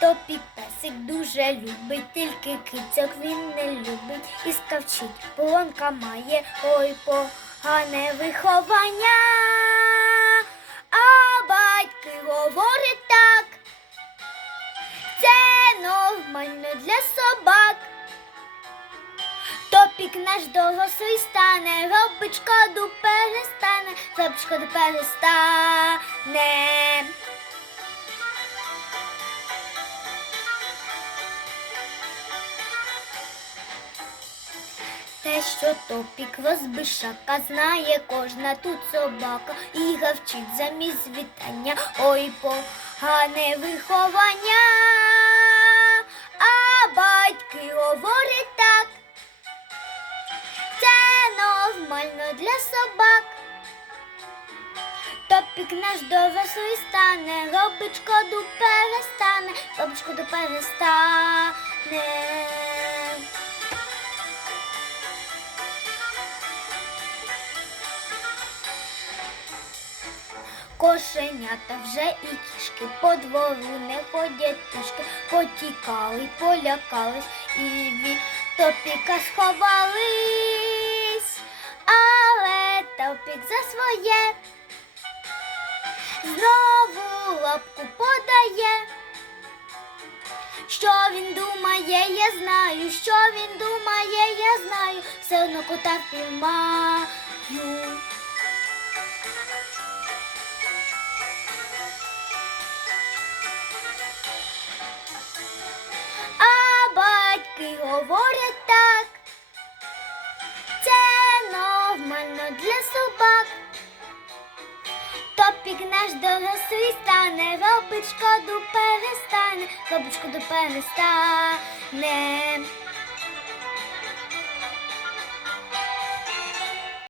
Топі песик дуже любить, тільки кицьок він не любить і скавчить. Полонка має ой погане виховання. А батьки говорять так. Це нормально для собак. Топік наш дорослий стане, робить шкоду перестане, робить шкоду перестане. Що топік розбишака, знає кожна тут собака і гавчить замість вітання, ой погане виховання. А батьки говорять так. Це нормально для собак. Топік наш дорослий стане, робить шкоду перестане, робить шкоду перестане. Кошенята вже і кішки по двору не ходять пішки, потікали, полякались і від топіка сховались, але топік за своє знову лапку подає. Що він думає, я знаю, що він думає, я знаю, все одно кота впіймаю. Батьки говорять так. Це нормально для собак. Топік наш дорослий стане, робить шкоду перестане, робить шкоду перестане.